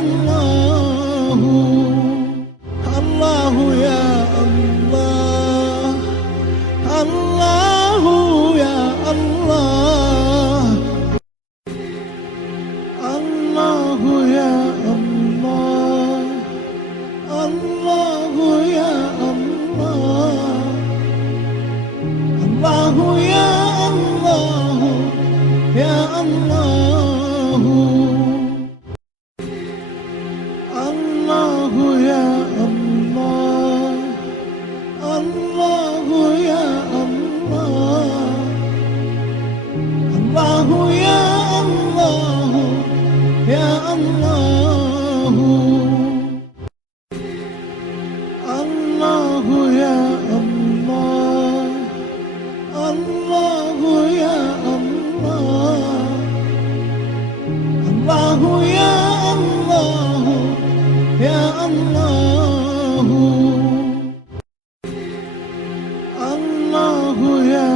الله الله يا الله الله يا الله الله يا الله الله يا الله الله يا الله يا الله الله يا الله الله يا الله الله يا الله يا الله الله يا الله الله يا الله الله يا الله يا الله الله يا الله الله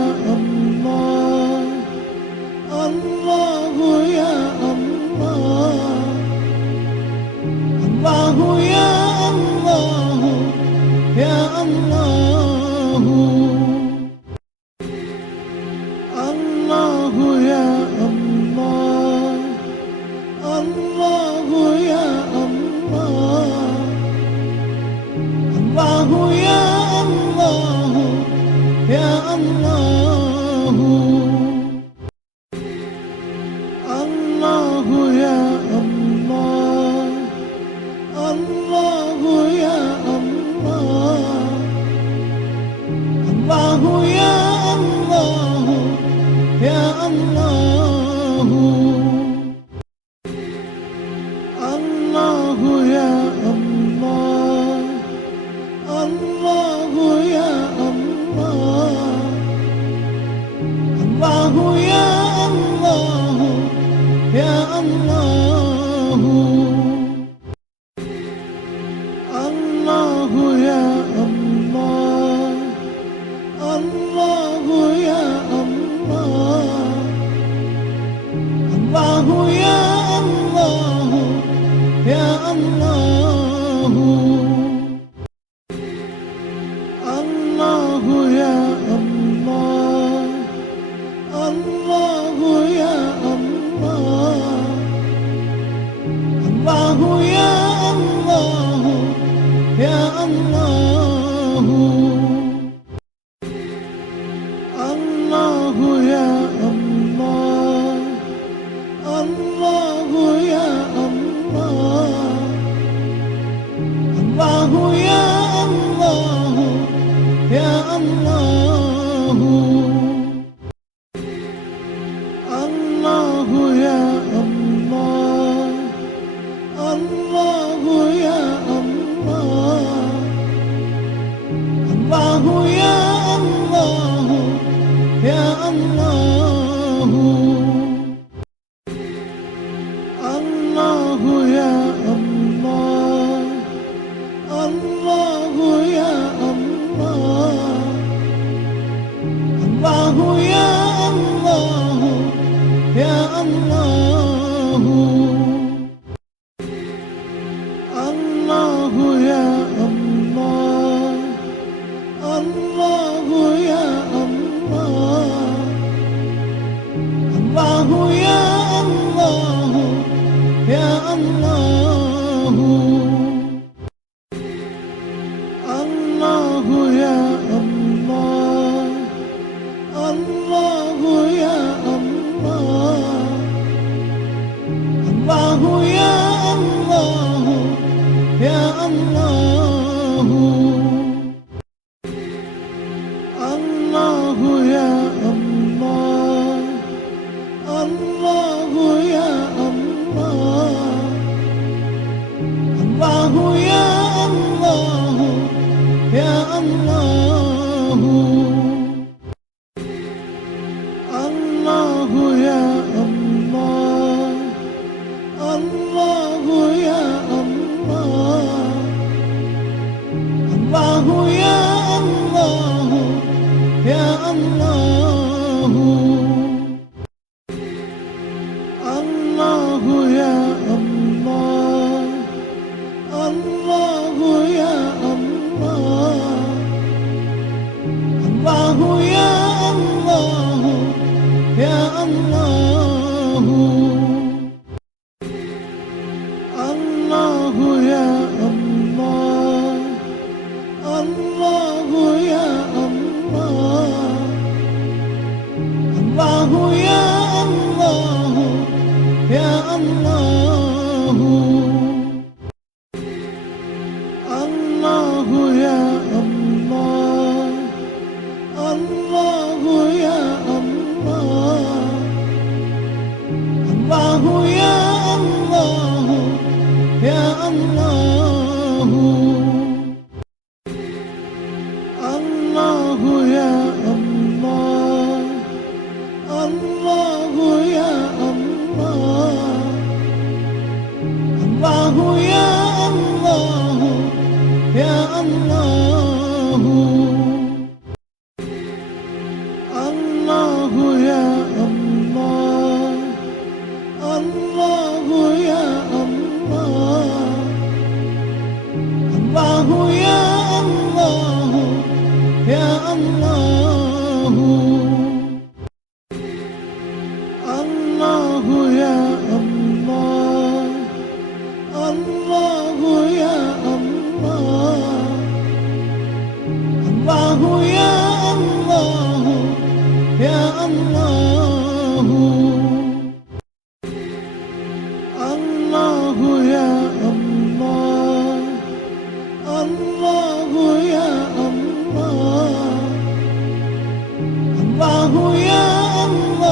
يا الله الله يا الله يا الله الله يا الله الله يا الله الله يا الله يا الله الله يا الله الله يا الله الله يا الله يا الله الله يا الله الله يا الله الله يا الله يا الله الله يا الله الله يا الله الله يا الله يا الله الله يا الله الله يا الله الله يا الله يا الله الله يا الله الله يا الله الله يا الله يا الله الله يا الله الله يا الله الله يا الله يا الله الله يا الله الله يا الله الله يا الله يا الله الله يا الله الله يا الله الله يا الله يا الله الله يا الله الله يا الله الله يا الله يا الله الله يا الله الله يا الله الله يا الله يا الله الله يا الله الله يا الله الله يا الله يا الله الله يا الله الله الله يا الله الله يا الله الله يا الله يا الله الله يا الله الله يا الله الله يا الله يا الله الله يا الله الله يا الله الله يا الله يا الله الله يا الله الله يا الله الله يا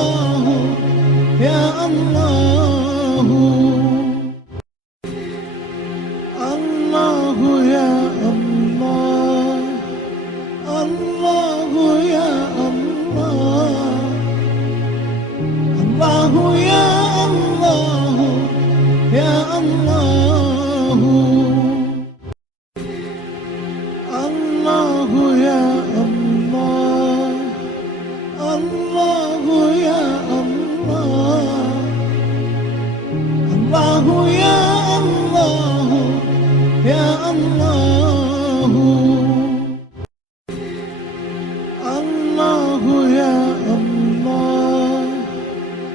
الله يا الله الله يا الله الله يا الله الله يا الله يا الله الله يا الله الله يا الله الله يا الله يا الله الله يا الله الله يا الله الله يا الله يا الله الله يا الله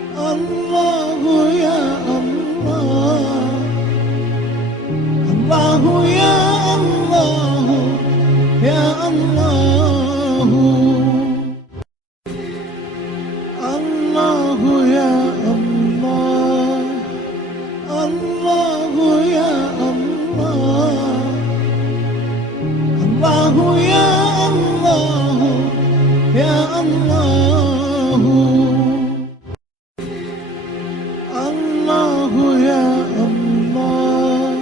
الله يا الله الله يا الله يا الله الله يا الله الله يا الله الله يا الله يا الله الله يا الله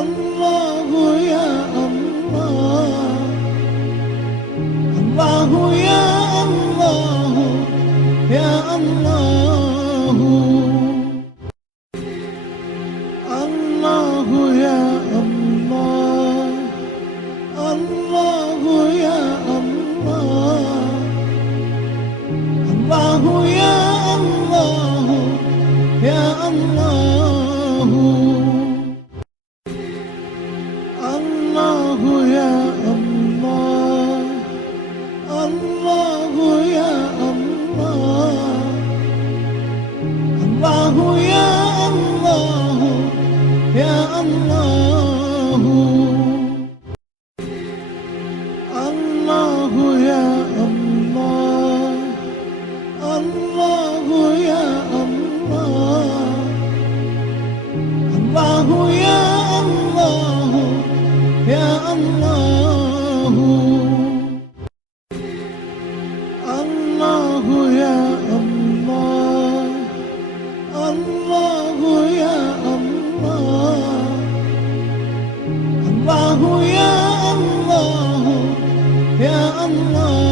الله يا الله الله يا الله يا الله الله يا الله الله يا الله الله يا الله يا الله الله يا الله الله يا الله الله يا الله يا الله الله يا الله الله يا الله الله يا الله يا الله